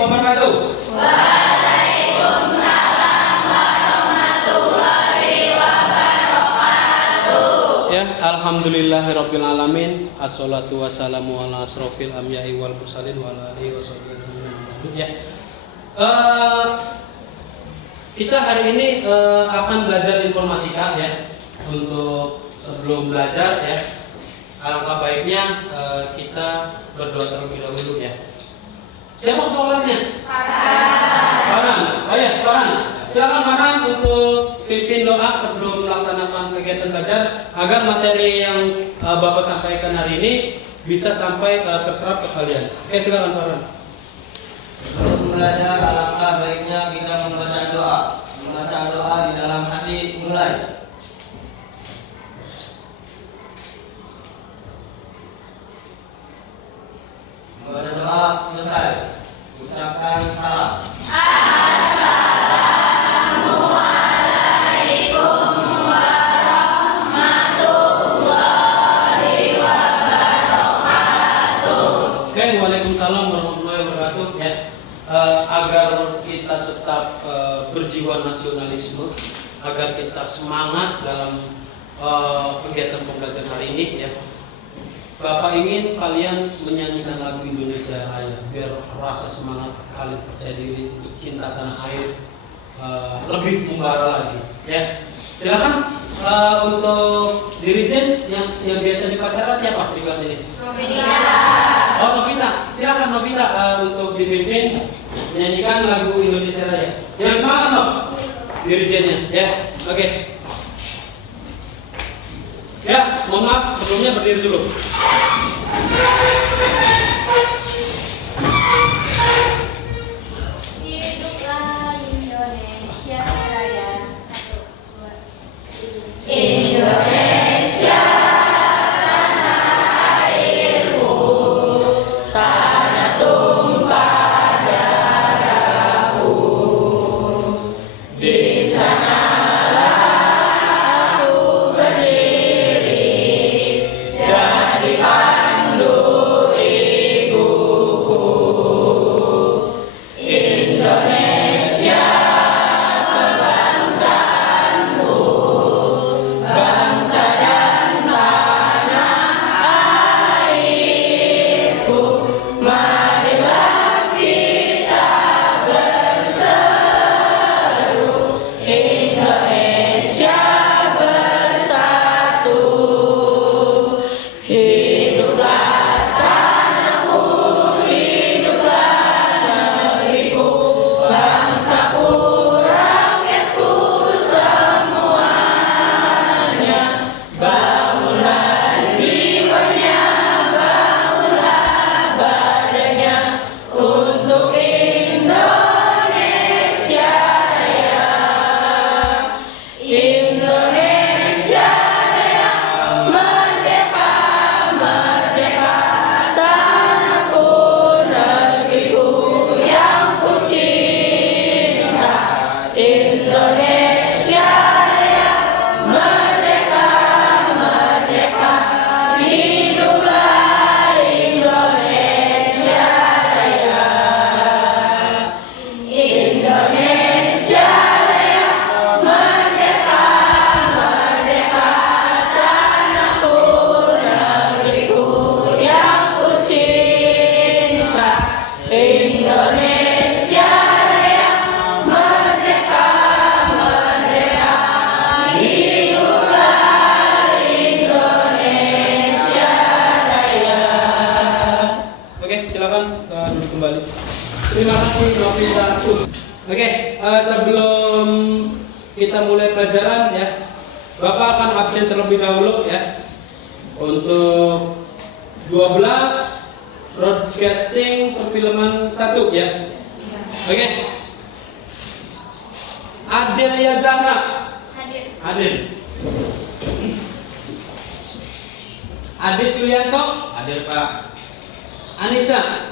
wabarakatuh. Waalaikumsalam warahmatullahi wabarakatuh. Ya, alhamdulillahirabbil alamin. Assalatu wassalamu ala asrofil anbiya'i wal mursalin wa ala alihi washabihi ajmain. Ya. Kita hari ini akan belajar informatika ya. Untuk sebelum belajar ya, alangkah baiknya kita berdoa terlebih dahulu ya. Siapa ketua kelasnya? Farhan. Ayo, Farhan. Silakan Farhan untuk pimpin doa sebelum melaksanakan kegiatan belajar agar materi yang Bapak sampaikan hari ini bisa sampai terserap ke kalian. Oke, silakan Farhan. Sebelum belajar, alangkah baiknya kita membaca doa. Membaca doa di dalam hati mulai. Membaca doa selesai. Ucapkan salam. Assalamualaikum warahmatullahi wabarakatuh. Oke, waalaikumsalam warahmatullahi wabarakatuh ya. Agar kita tetap berjiwa nasionalisme, agar kita semangat dalam kegiatan pembelajaran hari ini ya. Bapak ingin kalian menyanyikan lagu Indonesia Raya biar rasa semangat kalian, percaya diri untuk cinta tanah air lebih membara lagi ya. Silakan untuk dirijen yang biasa di upacara siapa di kelas ini? Novita. Oh, Novita. Silakan Novita untuk dipimpin menyanyikan lagu Indonesia Raya. Yang semangat loh dirijennya ya. Oke. Ya, mohon maaf sebelumnya berdiri dulu. Hiduplah Indonesia Raya. 1, 2, 3. Indonesia tanah airku, tanah tumpah darahku. Di sanalah aku berdiri, jadi pandu ibuku. Indonesia kebangsaanku, bangsa dan tanah airku. Marilah kita berseru, Indonesia bersatu. Hiduplah tanahku, hiduplah negeriku, bangsaku, rakyatku semuanya. Bangunlah jiwanya, bangunlah badannya untuk Indonesia Raya. Indonesia Raya, merdeka, merdeka, tanahku, negeriku yang ku cinta. Indonesia Raya, merdeka, merdeka, hiduplah Indonesia Raya. Indonesia Raya, merdeka, merdeka, tanahku, negeriku yang ku cinta. Indonesia Raya, merdeka, merdeka, hiduplah Indonesia Raya. Oke, silakan duduk kembali. Terima kasih Novita. Oke, sebelum kita mulai pelajaran ya, Bapak akan absen terlebih dahulu ya. Untuk 12 broadcasting perfilman 1 ya. Oke. Adelia Zahra. Hadir. Adit Yulianto. Hadir Pak. Anissa.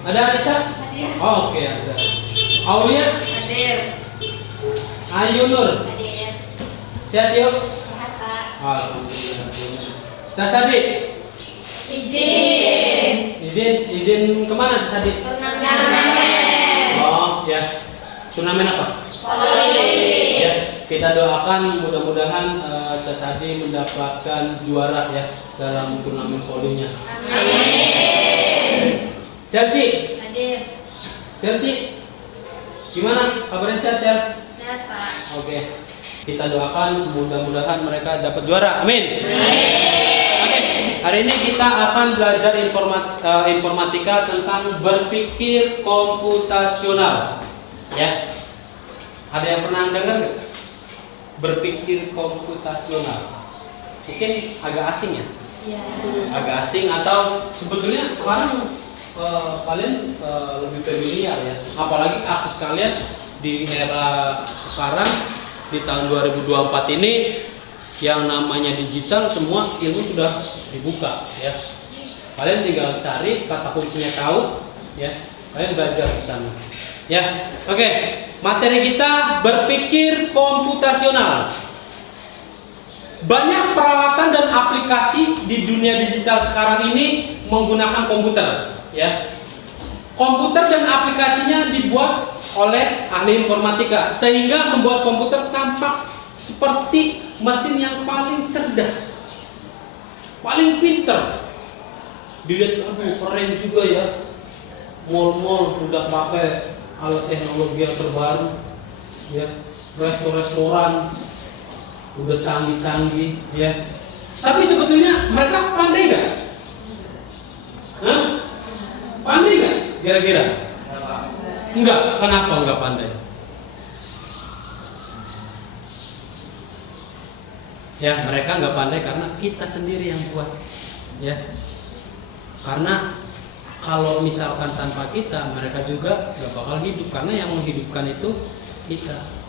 Ada Anissa? Oh, oke, ada. Aulia? Ayu Nur. Sehat yuk? Alhamdulillah. Casabi? Izin. Izin kemana Sadi? Oh ya, turnamen apa? Ya, kita doakan mudah-mudahan Sadi mendapatkan juara ya dalam turnamen volinya. Chelsea, gimana kabarnya, sehat Chel? Sehat, Pak. Oke, kita doakan mudah-mudahan mereka dapat juara. Amin. Oke, hari ini kita akan belajar informatika tentang berpikir komputasional. Ya, ada yang pernah dengar nggak? Berpikir komputasional. Mungkin agak asing ya? Iya. Agak asing atau sebetulnya sekarang kalian lebih familiar ya. Apalagi akses kalian di era sekarang di tahun 2024 ini yang namanya digital, semua ilmu sudah dibuka ya. Kalian tinggal cari kata kuncinya, tahu ya. Kalian belajar di sana. Ya. Oke, materi kita berpikir komputasional. Banyak peralatan dan aplikasi di dunia digital sekarang ini menggunakan komputer, ya. Komputer dan aplikasinya dibuat oleh ahli informatika sehingga membuat komputer tampak seperti mesin yang paling cerdas, paling pinter. Dilihat, aduh keren juga ya. Mall-mall udah pakai alat teknologi yang terbaru, ya. Restoran udah canggih-canggih, ya. Tapi sebetulnya mereka pandai nggak? Hah? Pandai nggak? Kira-kira? Enggak. Kenapa enggak pandai? Ya, mereka nggak pandai karena kita sendiri yang buat, ya. Karena kalau misalkan tanpa kita, mereka juga nggak bakal hidup, karena yang menghidupkan itu kita.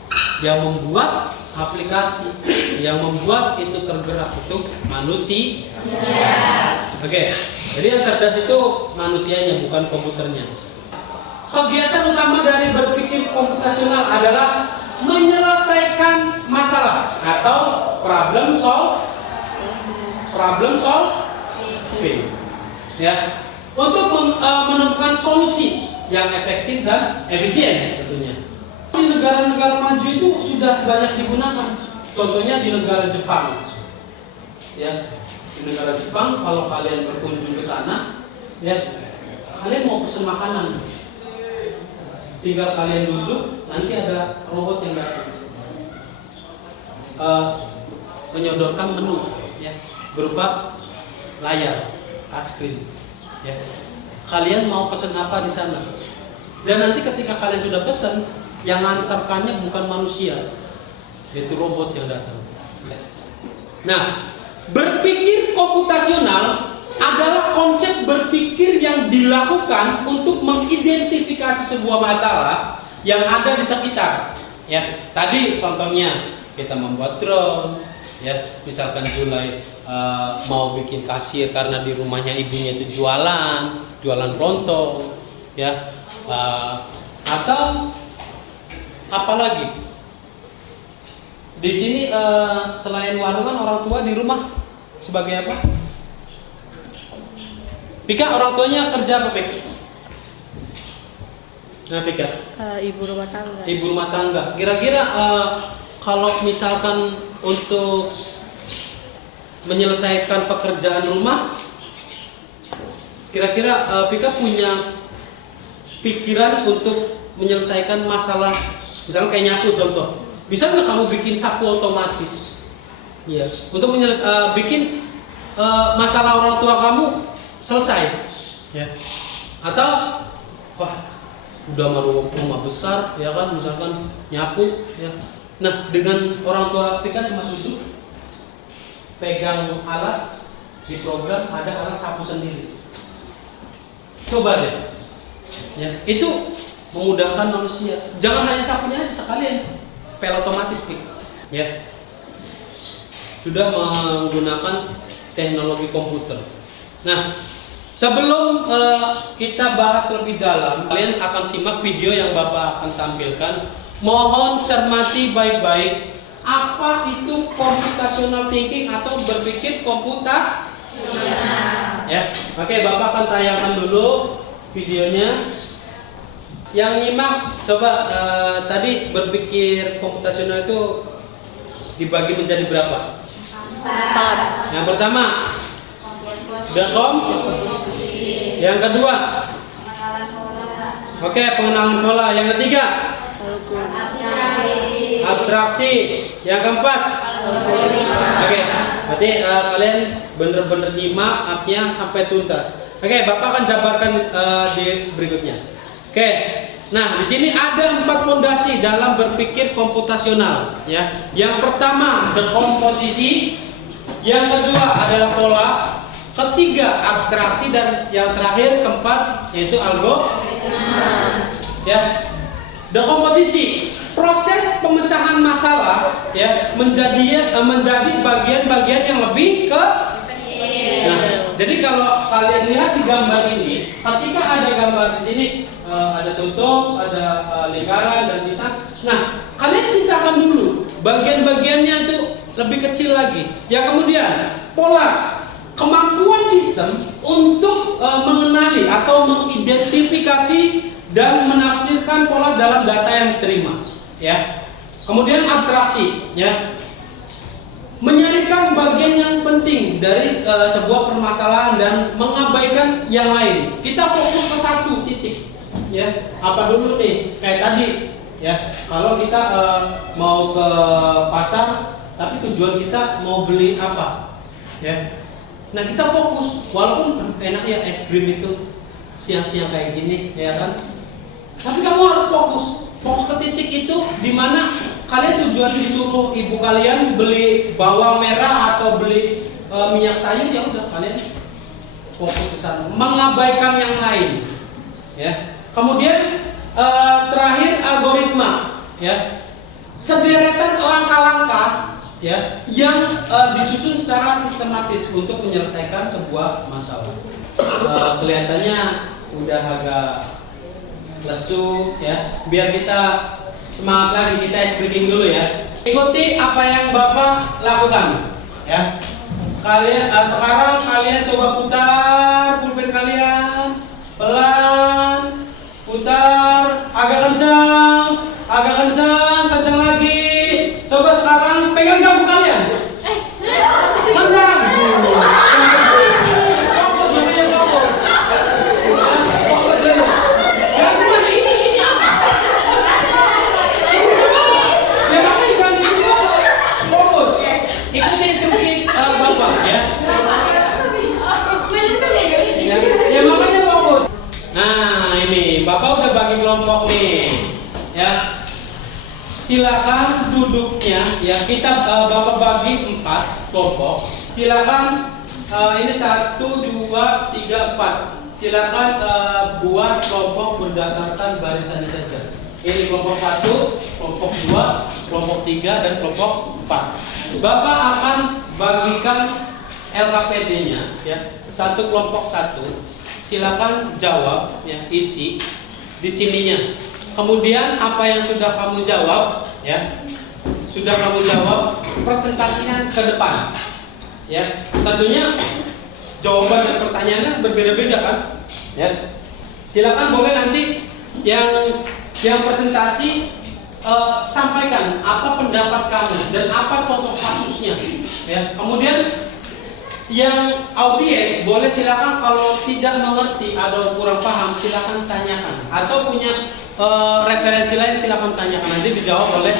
Yang membuat aplikasi, yang membuat itu tergerak itu manusia. Oke, jadi yang cerdas itu manusianya, bukan komputernya. Kegiatan utama dari berpikir komputasional adalah menyelesaikan masalah atau problem solving, ya, untuk menemukan solusi yang efektif dan efisien tentunya. Di negara-negara maju itu sudah banyak digunakan. Contohnya di negara Jepang. Ya, di negara Jepang kalau kalian berkunjung ke sana, ya, kalian mau pesen makanan, tinggal kalian duduk, nanti ada robot yang datang menyodorkan menu, ya, berupa layar touchscreen. Ya, kalian mau pesen apa di sana? Dan nanti ketika kalian sudah pesen, yang ngantarkannya bukan manusia, yaitu robot yang datang. Nah, berpikir komputasional adalah konsep berpikir yang dilakukan untuk mengidentifikasi sebuah masalah yang ada di sekitar. Ya, tadi contohnya kita membuat drone, ya, misalkan Julai mau bikin kasir karena di rumahnya ibunya itu jualan kelontong, ya, atau apalagi di sini selain warungan, orang tua di rumah sebagai apa? Pika, orang tuanya kerja apa, Pik? Nah, Pika? Ibu rumah tangga. Ibu rumah tangga. Kira-kira kalau misalkan untuk menyelesaikan pekerjaan rumah, kira-kira Pika punya pikiran untuk menyelesaikan masalah, misalnya kayak nyapu contoh. Bisa nggak kamu bikin sapu otomatis? Iya. Untuk bikin masalah orang tua kamu selesai, ya. Atau wah, udah rumah besar, ya kan, misalkan nyapu, ya. Nah, dengan orang tua Vika cuma duduk, pegang alat, di program ada alat sapu sendiri. Coba deh, ya. Itu memudahkan manusia. Jangan hanya sapunya aja, sekalian pel otomatis, ya. Sudah menggunakan teknologi komputer. Nah, sebelum kita bahas lebih dalam, kalian akan simak video yang Bapak akan tampilkan. Mohon cermati baik-baik, apa itu computational thinking atau berpikir komputasional. ya. Oke, Bapak akan tayangkan dulu videonya. Yang nyimak coba tadi berpikir komputasional itu dibagi menjadi berapa? 4. Yang pertama, dekom. Yang kedua, oke, pengenalan pola. Yang ketiga, abstraksi. Yang keempat, oke, berarti kalian bener-bener nyimak artinya sampai tuntas. Oke, Bapak akan jabarkan di berikutnya. Oke, nah di sini ada 4 fondasi dalam berpikir komputasional. Ya, yang pertama dekomposisi, yang kedua adalah pola, ketiga abstraksi, dan yang terakhir keempat yaitu algoritma. Ya, dekomposisi, proses pemecahan masalah ya menjadi bagian-bagian yang lebih ke. Nah, jadi kalau kalian lihat di gambar ini, ketika ada gambar di sini ada tutup, ada lingkaran dan pisang. Nah, kalian pisahkan dulu bagian-bagiannya itu lebih kecil lagi. Ya, kemudian pola, kemampuan sistem untuk mengenali atau mengidentifikasi dan menafsirkan pola dalam data yang diterima. Ya. Kemudian abstraksi, ya. Menyarikan bagian yang penting dari sebuah permasalahan dan mengabaikan yang lain. Kita fokus ke satu titik. Ya, apa dulu nih? Kayak tadi, ya. Kalau kita mau ke pasar, tapi tujuan kita mau beli apa? Ya. Nah, kita fokus. Walaupun enak ya es krim itu siang-siang kayak gini, ya kan? Tapi kamu harus fokus ke titik itu, di mana kalian tujuan disuruh ibu kalian beli bawang merah atau beli minyak sayur, ya udah kalian fokus ke sana, mengabaikan yang lain. Ya. Kemudian terakhir algoritma, ya. Sederetan langkah-langkah ya yang disusun secara sistematis untuk menyelesaikan sebuah masalah. Kelihatannya udah agak lesu ya. Biar kita semangat lagi, kita ice breaking dulu ya. Ikuti apa yang Bapak lakukan ya. Sekarang kalian coba putar pulpen kalian pelan, putar agak kencang lagi. Coba sekarang pegang dagu kalian. Tendang. Fokus, makanya fokus. Fokus dulu. Jangan cuma ini apa? Ya makanya jangan gitu. Fokus. Ikuti instruksi Bapak ya. Ya makanya fokus. Nah ini Bapak udah bagi kelompok nih. Ya. Silakan duduknya ya, kita Bapak bagi 4 kelompok. Silakan ini 1, 2, 3, 4. Silakan buat kelompok berdasarkan barisannya saja. Ini kelompok 1, kelompok 2, kelompok 3, dan kelompok 4. Bapak akan bagikan LKPD-nya ya. 1 kelompok 1. Silakan jawab ya, isi di sininya. Kemudian apa yang sudah kamu jawab ya, presentasikan ke depan ya. Tentunya jawaban dan pertanyaannya berbeda-beda kan ya. Silakan boleh nanti yang presentasi sampaikan apa pendapat kamu dan apa contoh kasusnya ya. Kemudian yang audiens boleh silakan kalau tidak mengerti atau kurang paham silakan tanyakan, atau punya referensi lain silakan tanyakan, nanti dijawab oleh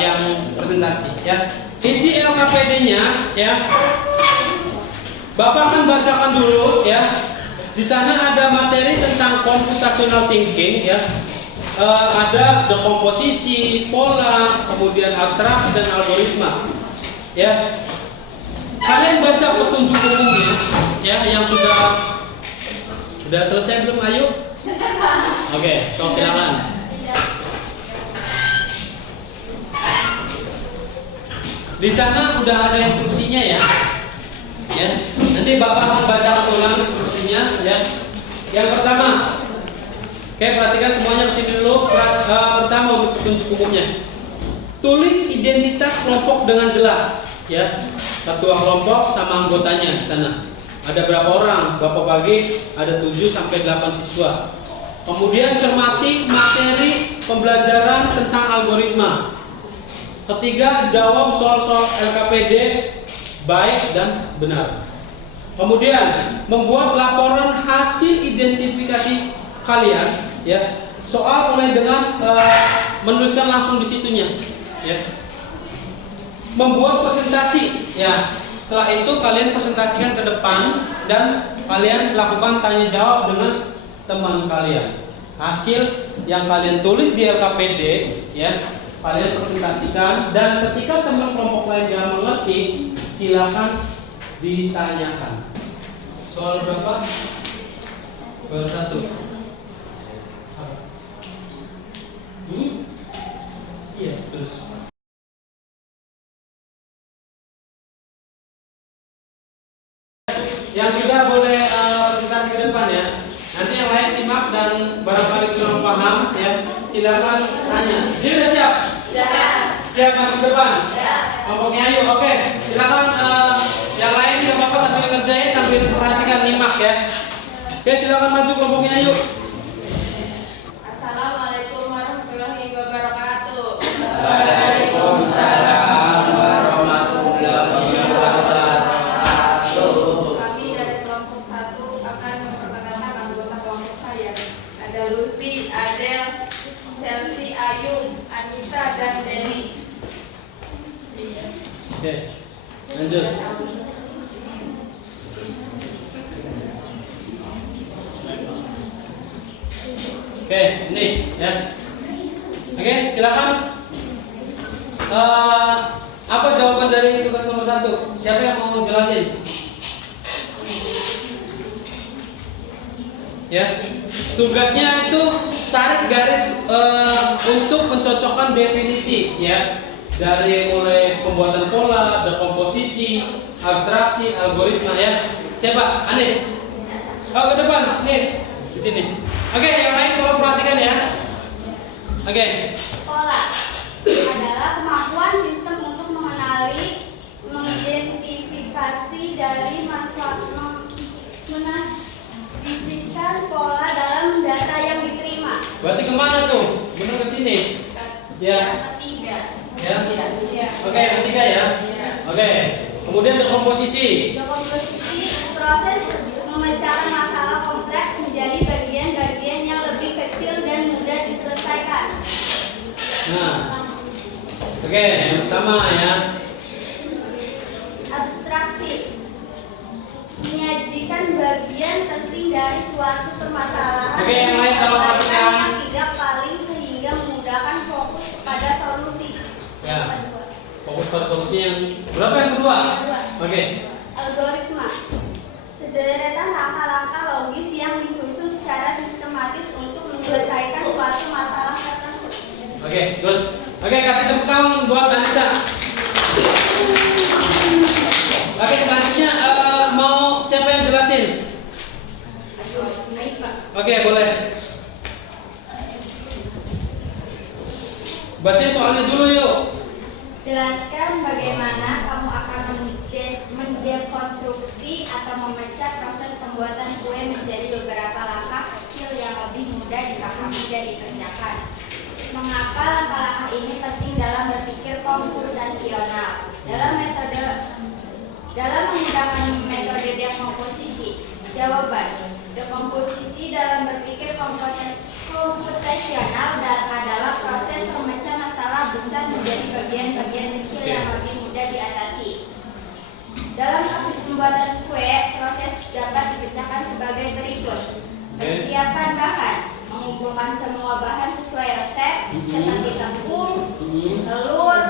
yang presentasi ya. Isi LKPD-nya ya. Bapak akan bacakan dulu ya. Di sana ada materi tentang computational thinking ya. Ada dekomposisi, pola, kemudian abstraksi dan algoritma ya. Kalian baca petunjuk umumnya ya, yang sudah selesai belum? Ayo. Oke, silakan. Di sana udah ada instruksinya ya. Ya. Nanti Bapak akan bacakan ulang instruksinya ya. Yang pertama, oke, perhatikan semuanya kesini dulu. Pertama untuk petunjuk umumnya. Tulis identitas kelompok dengan jelas ya. Ketua kelompok sama anggotanya di sana. Ada berapa orang? Bapak bagi ada 7 sampai 8 siswa. Kemudian cermati materi pembelajaran tentang algoritma. Ketiga, jawab soal-soal LKPD baik dan benar. Kemudian membuat laporan hasil identifikasi kalian, ya. Soal mulai dengan menuliskan langsung di situnya, ya. Membuat presentasi, ya. Setelah itu kalian presentasikan ke depan dan kalian lakukan tanya jawab dengan teman kalian. Hasil yang kalian tulis di LKPD, ya, kalian presentasikan, dan ketika teman kelompok lain yang mengerti, silakan ditanyakan. Soal berapa? Baru 1. Iya, terus. Yang sudah boleh presentasi ke depan, ya. Nanti yang lain simak dan barangkali kurang paham, ya, silakan tanya. Ini udah siap? Siap masuk ke depan? Kelompoknya ayo, oke. Silakan yang lain nggak apa-apa sambil ngerjain sambil perhatikan nyimak, ya. Oke, silakan maju kelompoknya ayo. Assalamualaikum warahmatullahi wabarakatuh. Waalaikumsalam warahmatullahi wabarakatuh. Kami dari kelompok 1 akan memperkenalkan anggota kelompok saya. Ada Lucy, Adel, Chelsea, Ayu, Anissa, dan Dery. Oke, lanjut. Oke, ini, ya. Oke, silakan. Apa jawaban dari tugas nomor 1? Siapa yang mau jelasin? Ya, tugasnya itu tarik garis untuk mencocokkan definisi, ya, dari mulai pembuatan pola, dekomposisi, abstraksi, algoritma, ya. Siapa? Anis. Oh, ke depan, Anis, di sini. Oke, yang lain tolong perhatikan, ya. Oke. Pola adalah kemampuan sistem untuk mengenali, mengidentifikasi dari mendefinisikan pola dalam data yang diterima. Berarti kemana tuh? Benar ke sini? Ya. Ketiga. Ya. Iya. Oke, yang ketiga, ya. Oke. Kemudian dekomposisi. Dekomposisi proses memecahkan masalah kompleks menjadi bagian-bagian yang lebih kecil dan mudah diselesaikan. Nah. Oke, yang pertama, ya. Abstraksi menyajikan bagian penting dari suatu permasalahan Oke, yang lain kalau perhatikan. yang tidak paling sehingga memudahkan fokus pada solusi. Ya. Fokus pada solusi yang berapa, yang kedua? Oke. Algoritma sederetan langkah-langkah logis yang disusun secara sistematis untuk menyelesaikan suatu masalah tertentu. Oke, good. Oke, kasih tepuk tangan buat Anissa. Oke, selanjutnya mau siapa yang jelasin? Oke, boleh. Bacain soalnya dulu yuk. Jelaskan bagaimana kamu akan mendekonstruksi atau memecah proses pembuatan kue menjadi beberapa langkah kecil yang lebih mudah dipahami dan dikerjakan. Mengapa langkah-langkah ini penting dalam berpikir komputasional? Dalam menggunakan metode dekomposisi. Jawaban: dekomposisi dalam berpikir komputasional adalah proses memecah masalah besar menjadi bagian-bagian kecil yang lebih mudah diatasi. Dalam proses pembuatan kue, proses dapat dipecahkan sebagai berikut. Persiapan bahan: mengumpulkan semua bahan sesuai resep seperti tepung, telur,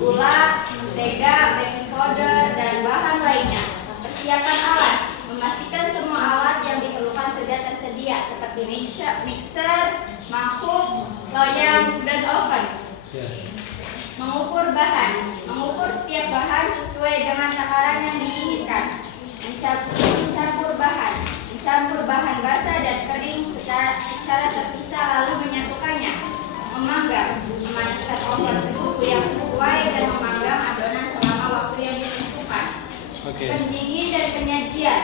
gula, mentega, baking powder, dan bahan lainnya. Persiapan alat: memastikan semua alat yang diperlukan sudah tersedia seperti mixer, mangkuk, loyang, dan oven. Mengukur bahan: mengukur setiap bahan sesuai dengan takaran yang diinginkan. Mencampur bahan basah dan kering secara terpisah lalu menyatukannya. Memanggang: memanaskan oven ke suhu yang sesuai dan memanggang adonan selama waktu yang ditentukan. Pendingin dan penyajian: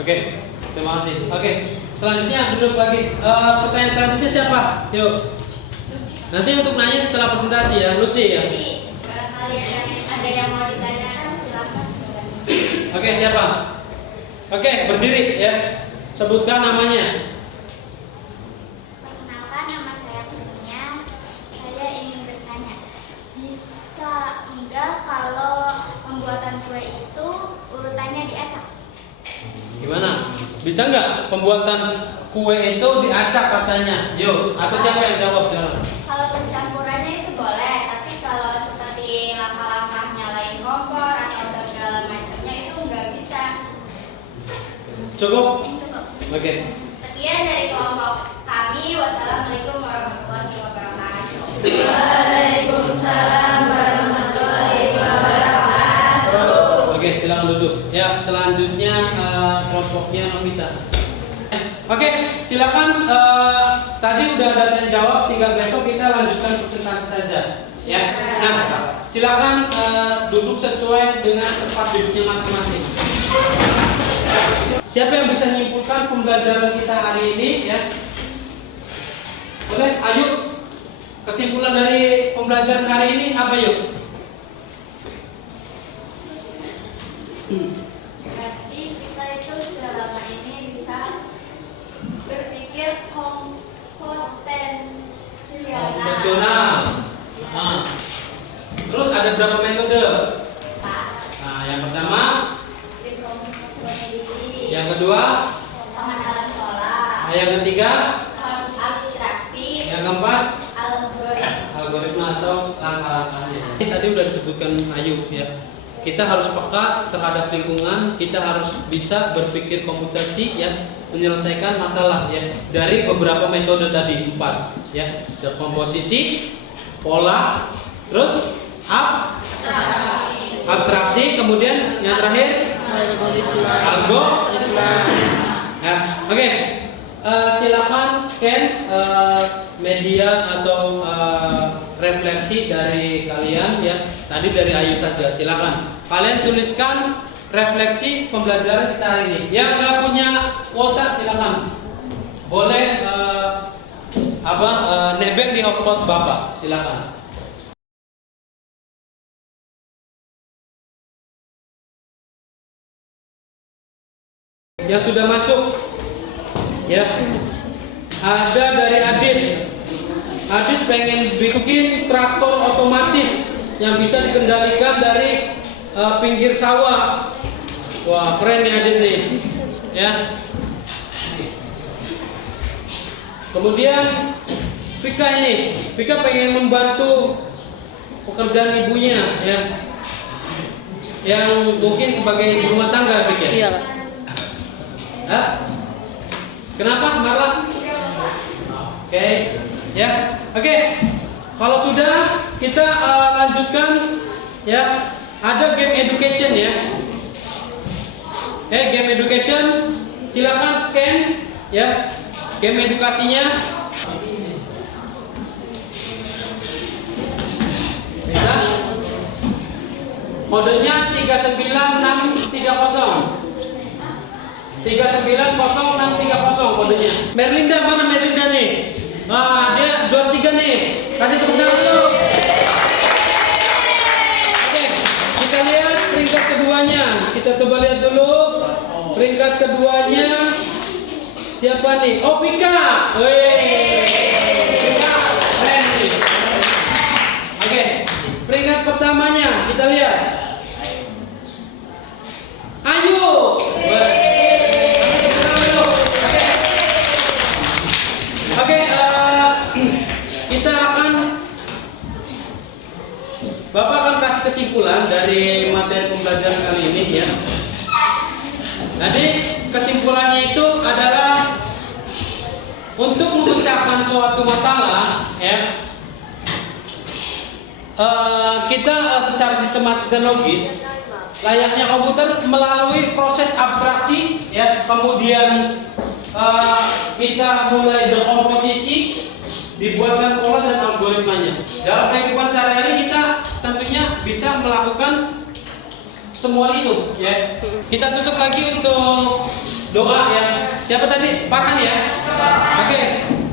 Oke, terima kasih. Oke, selanjutnya duduk lagi. Pertanyaan selanjutnya siapa? Yuk. Nanti untuk nanya setelah presentasi ya, Lucy ya. Jadi, barangkali ada yang mau ditanyakan, silakan. Oke, siapa? Oke, berdiri ya. Sebutkan namanya. Perkenalkan, nama saya Kurnia. Saya ingin bertanya, bisa enggak kalau pembuatan kue itu urutannya diacak? Gimana? Bisa nggak pembuatan kue itu diacak katanya? Yuk, atau siapa yang jawab sekarang? Kalau pencampurannya itu boleh, tapi kalau seperti langkah-langkah nyalain kompor atau segala macamnya itu nggak bisa. Cukup? Cukup. Oke. Sekian dari kelompok kami. Wassalamualaikum warahmatullahi wabarakatuh. Waalaikumsalam warahmatullahi wabarakatuh. Oke, silakan duduk. Ya, selanjutnya kelompoknya Novita. Oke, silakan. Tadi udah ada yang jawab, tinggal besok kita lanjutkan presentasi saja. Ya. Nah, silakan duduk sesuai dengan tempat duduknya masing-masing. Siapa yang bisa menyimpulkan pembelajaran kita hari ini? Ya. Boleh, ayo. Kesimpulan dari pembelajaran hari ini apa yuk? Berarti kita itu selama ini bisa berpikir kompetensional. Profesional. Nah. Terus ada berapa metode? Nah, yang pertama, yang kedua, Pengenalan pola. nah, yang ketiga, Abstraksi. yang keempat, Algoritma. algoritma atau langkah-langkahnya. Tadi udah disebutkan Ayu ya. Kita harus peka terhadap lingkungan, kita harus bisa berpikir komputasi ya, menyelesaikan masalah ya dari beberapa metode tadi 4 ya. Ada komposisi, pola, terus abstraksi, kemudian yang terakhir algoritma. Ya, oke. Silakan scan media atau refleksi dari kalian ya. Tadi dari Ayu saja. Silakan. Kalian tuliskan refleksi pembelajaran kita hari ini. Yang nggak punya kuota silakan. Boleh nebeng di hotspot Bapak. Silakan. Yang sudah masuk ya, ada dari Adit pengen bikin traktor otomatis yang bisa dikendalikan dari pinggir sawah. Wah, keren nih Adit nih ya. Kemudian Vika pengen membantu pekerjaan ibunya ya, yang mungkin sebagai ibu rumah tangga Vika. Iya, Pak. Hah? Kenapa marah? Oke, ya. Oke. Kalau sudah kita lanjutkan ya. Ada game education ya. Game education. Silakan scan ya. Game edukasinya. Bisa? Kodenya 39630. 3900630 kodenya. Merlinda mana Merlinda nih? Nah, dia juara 3 nih. Kasih tepuk tangan dulu. Oke, kita lihat peringkat keduanya. Kita coba lihat dulu peringkat keduanya. Siapa nih? Oh, Vika. Wih. Vika, keren nih. Oke, peringkat pertamanya kita lihat. Ayu. Bapak akan kasih kesimpulan dari materi pembelajaran kali ini ya. Jadi kesimpulannya itu adalah untuk memecahkan suatu masalah ya, kita secara sistematis dan logis layaknya komputer melalui proses abstraksi ya, kemudian kita mulai dekomposisi, dibuatkan pola dan algoritmanya. Dalam kehidupan sehari-hari kita tentunya bisa melakukan semua itu ya. Kita tutup lagi untuk doa ya. Siapa tadi? Farhan ya? Oke.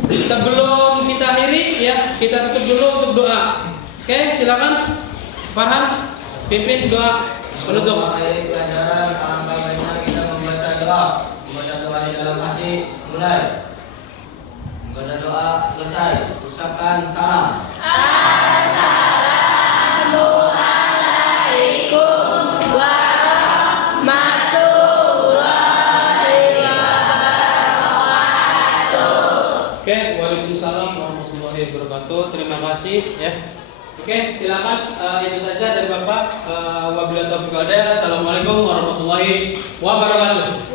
Sebelum kita akhiri ya, kita tutup dulu untuk doa. Oke, silakan Farhan pimpin doa penutup. Akhir pelajaran, alangkah baiknya kita membaca doa. Membaca doa di dalam hati. Mulai. Membaca doa selesai. Ucapkan salam. Oke, waalaikumsalam warahmatullahi wabarakatuh. Terima kasih ya. Oke, silakan itu saja dari Bapak. Wabillahi taufiq wal hidayah. Assalamualaikum warahmatullahi wabarakatuh.